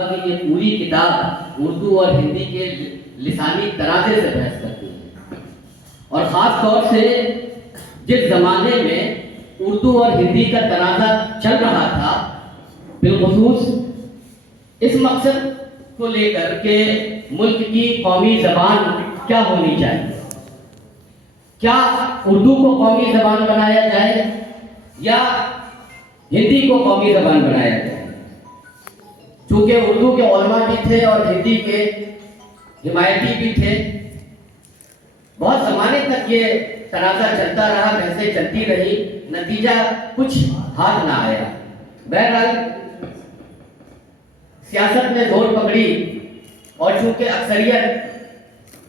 کہ یہ پوری کتاب اردو اور ہندی کے لسانی ترازے سے بحث کرتی ہے، اور خاص طور سے جس زمانے میں اردو اور ہندی کا تنازع چل رہا تھا، بالخصوص اس مقصد کو لے کر کہ ملک کی قومی زبان کیا ہونی چاہیے، کیا اردو کو قومی زبان بنایا جائے یا ہندی کو قومی زبان بنایا جائے۔ چونکہ اردو کے علماء بھی تھے اور ہندی کے حمایتی بھی تھے، بہت زمانے تک یہ تنازع چلتا رہا، بحثیں چلتی رہی، نتیجہ کچھ ہاتھ نہ آیا۔ بہرحال سیاست نے زور پکڑی، اور چونکہ اکثریت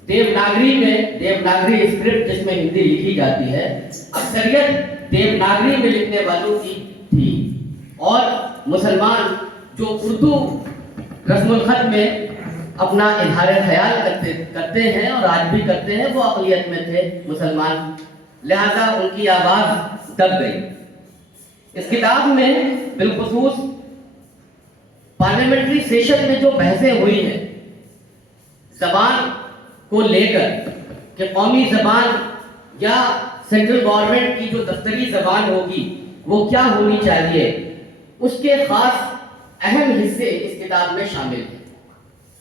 دیوناگری اسکرپٹ جس میں ہندی لکھی جاتی ہے، اکثریت دیوناگری میں لکھنے والوں کی تھی، اور مسلمان جو اردو رسم الخط میں اپنا اظہار خیال کرتے ہیں اور آج بھی کرتے ہیں، وہ اقلیت میں تھے مسلمان، لہذا ان کی آواز دب گئی۔ اس کتاب میں بالخصوص پارلیمنٹری سیشن میں جو بحثیں ہوئی ہیں زبان کو لے کر کہ قومی زبان یا سینٹرل گورنمنٹ کی جو دفتری زبان ہوگی وہ کیا ہونی چاہیے، اس کے خاص اہم حصے اس کتاب میں شامل ہیں،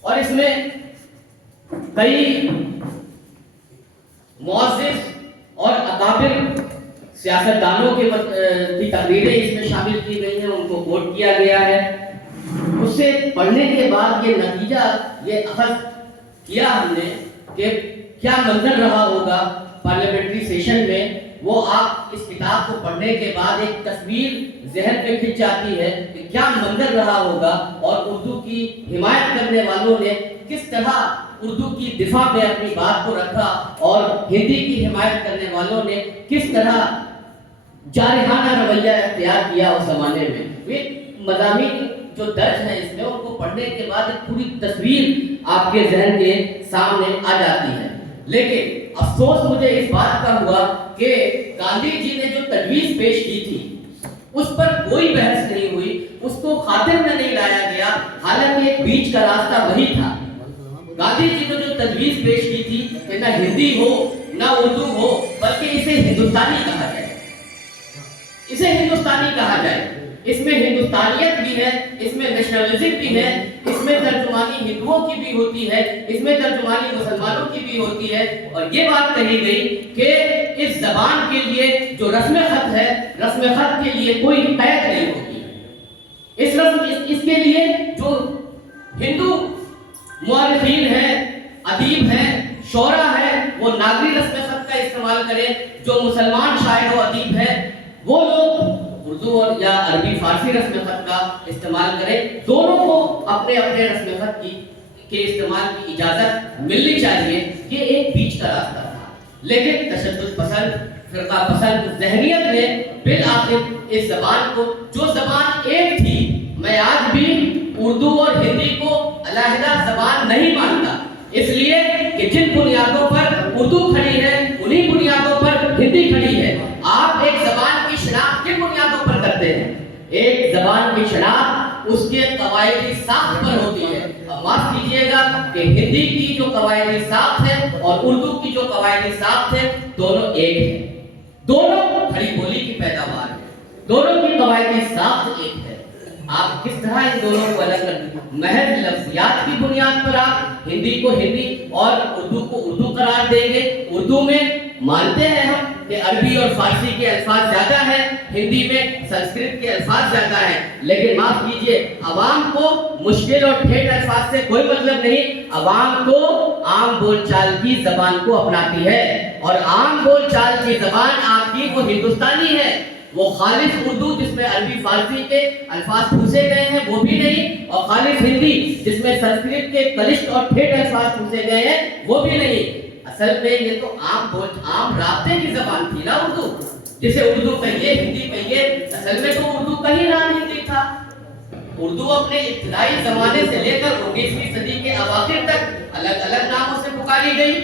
اور اس میں کئی معزز اور اکابر سیاستدانوں کی تقریریں اس میں شامل کی گئی ہیں، ان کو کوٹ کیا گیا ہے۔ اس سے پڑھنے کے بعد یہ نتیجہ یہ اخذ کیا ہم نے کہ کیا منظر رہا ہوگا پارلیمنٹری سیشن میں، وہ آپ اس کتاب کو پڑھنے کے بعد ایک تصویر ذہن پہ کھنچ جاتی ہے کہ کیا منظر رہا ہوگا، اور اردو کی حمایت کرنے والوں نے کس طرح اردو کی دفاع میں اپنی بات کو رکھا، اور ہندی کی حمایت کرنے والوں نے کس طرح جارحانہ رویہ اختیار کیا اس زمانے میں۔ یہ مضامین جو درج ہیں اس میں، ان کو پڑھنے کے بعد ایک پوری تصویر آپ کے ذہن کے سامنے آ جاتی ہے۔ لیکن افسوس مجھے اس بات کا ہوا کہ گاندھی جی نے جو تجویز پیش کی تھی اس پر کوئی بحث نہیں ہوئی، اس کو خاطر میں نہیں لایا گیا، حالانکہ ایک بیچ کا راستہ وہی تھا۔ گاندھی جی نے جو تجویز پیش کی تھی کہ نہ ہندی ہو نہ اردو ہو، بلکہ اسے ہندوستانی کہا جائے، اسے ہندوستانی کہا جائے، اس میں ہندوستانیت بھی ہے، اس میں نیشنلزم بھی ہے، اس میں ترجمانی ہندوؤں کی بھی ہوتی ہے، اس میں ترجمانی مسلمانوں کی بھی ہوتی ہے، اور یہ بات کہی گئی کہ اس زبان کے لیے جو رسم خط ہے، رسم خط کے لیے کوئی قید نہیں ہوتی، اس کے لیے جو ہندو مورخین ہیں، ادیب ہیں، شعراء ہیں، وہ ناگری رسم خط کا استعمال کریں، جو مسلمان شاعر و ادیب ہیں وہ لوگ اردو اور یا عربی فارسی رسم خط کا استعمال کریں، دونوں کو اپنے اپنے رسم خط کے استعمال کی اجازت ملنی چاہیے۔ یہ ایک بیچ کا راستہ تھا، لیکن تشدد پسند، فرقہ پسند ذہنیت نے بالآخر اس زبان کو، جو زبان ایک تھی، میں آج بھی اردو اور ہندی کو علیحدہ زبان نہیں مانتا، اس لیے کہ جن بنیادوں پر اردو کھڑی ہے انہی بنیادوں پر ہندی کھڑی ہے۔ آپ ایک زبان کی شناخت کن بنیادوں پر کرتے ہیں؟ ایک زبان کی شناخت اس کے قواعدی ساخت پر ہوتی ہے، اور معاف کیجیے گا کہ ہندی کی جو قواعدی ساخت ہے اور اردو کی جو قواعدی ساخت ہے، دونوں ایک ہیں، دونوں کھڑی بولی کی پیداوار ہے، دونوں کی قواعدی ساخت ایک ہے۔ آپ کس طرح ان دونوں کو الگ کر دیں؟ محض لفظیات کی بنیاد پر آپ ہندی کو ہندی اور اردو کو اردو قرار دیں گے۔ اردو میں مانتے ہیں ہم کہ عربی اور فارسی کے الفاظ زیادہ ہیں، ہندی میں سنسکرت کے الفاظ زیادہ ہیں، لیکن معاف کیجئے، عوام کو مشکل اور ٹھیٹ الفاظ سے کوئی مطلب نہیں، عوام کو عام بول چال کی زبان کو اپناتی ہے، اور عام بول چال کی زبان آپ کی وہ ہندوستانی ہے، وہ خالص اردو جس میں عربی فارسی کے الفاظ پھوسے گئے ہیں وہ بھی نہیں، اور خالص ہندی جس میں سنسکرت کے کلشٹ اور ٹھیٹ الفاظ پھوسے گئے ہیں وہ بھی نہیں۔ اصل میں یہ تو عام رابطے کی زبان تھی نا اردو، جسے اردو کہیے ہندی کہیے، اصل میں تو اردو کا ہی نام ہندی تھا۔ اردو اپنے ابتدائی زمانے سے لے کر 19ویں صدی کے اواخر تک الگ الگ ناموں سے پکاری گئی،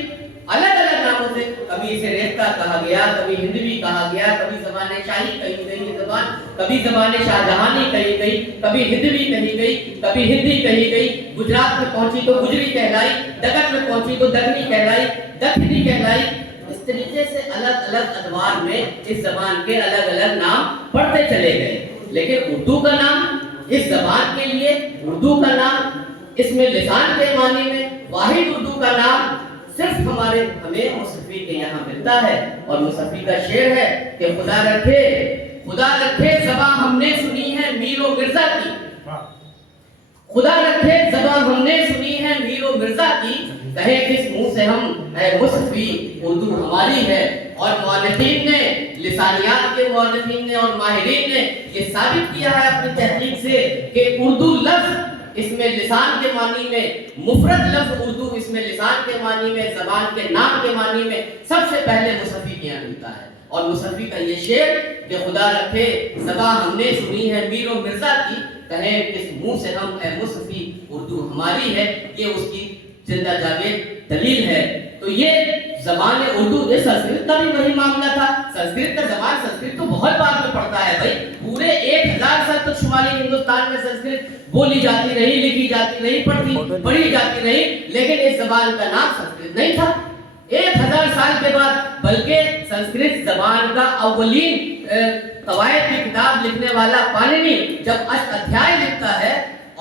الگ الگ ناموں سے، کبھی کبھی اسے ریختہ کہا گیا، کبھی ہندوی کہا گیا، کبھی زبان شاہی کہی گئی یہ زبان، کبھی زبان شاہجہانی کہی گئی، کبھی ہندوی کہی گئی، کبھی ہندی کہی گئی، گجرات میں پہنچی تو گجری کہلائی، دکن میں پہنچی تو دکنی کہلائی، دکنی کہلائی۔ اس طریقے سے الگ الگ ادوار میں اس زبان کے الگ الگ نام پڑھتے چلے گئے، لیکن اردو کا نام اس زبان کے لیے، اردو کا نام اس میں لسان کے معنی میں واحد اردو کا نام صرف ہمیں مصطفی کے یہاں ملتا ہے۔ اور مصطفی کا شعر ہے کہ خدا رکھے زباں ہم نے سنی ہے میر و مرزا کی، خدا رکھے زباں ہم نے سنی ہے میر و مرزا کی، کہے کس منہ سے ہم اے مصطفی اردو ہماری ہے۔ اور مؤرخین نے، لسانیات کے مؤرخین نے اور ماہرین نے یہ ثابت کیا ہے اپنی تحقیق سے کہ اردو لفظ اس میں لسان کے معنی میں، مفرد لفظ اردو اس میں لسان کے معنی میں، زبان کے نام کے معنی میں سب سے پہلے مصطفی کے یہاں ملتا ہے۔ اور مصطفی کا یہ شعر کہ خدا رکھے زباں ہم نے سنی ہے میر و مرزا کی، کہیں کس منہ سے ہم اے مصطفی اردو ہماری ہے، یہ اس کی زندہ جاوید دلیل ہے۔ تو یہ زبان اردو، یہ سنسکرت کا بھی وہی معاملہ تھا۔ سنسکرت کا زبان، سنسکرت تو بہت بعد میں پڑتا ہے بھائی، پورے 1000 سال تک شمالی ہندوستان میں سنسکرت بولی جاتی رہی، لکھی جاتی رہی، پڑھی جاتی رہی، لیکن اس زبان کا نام سنسکرت نہیں تھا۔ 1000 سال کے بعد بلکہ سنسکرت زبان کا اولین قواعد کی کتاب لکھنے والا پانینی جب اشٹادھیائے لکھتا ہے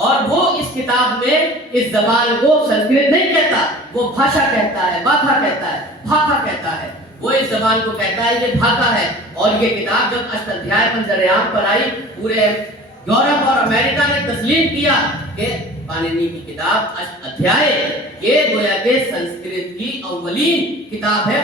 اور وہ اس کتاب میں اس زبان کو سنسکرت نہیں کہتا، وہ بھاشا کہتا ہے، بھاکھا کہتا ہے، بھاکھا کہتا ہے، وہ اس زبان کو کہتا ہے یہ بھاکھا ہے۔ اور یہ کتاب جب اشٹادھیائے منظر عام پر آئی، پورے یورپ اور امریکہ نے تسلیم کیا کہ پانینی کی کتاب اشٹادھیائے یہ گویا کہ سنسکرت کی اولین کتاب ہے۔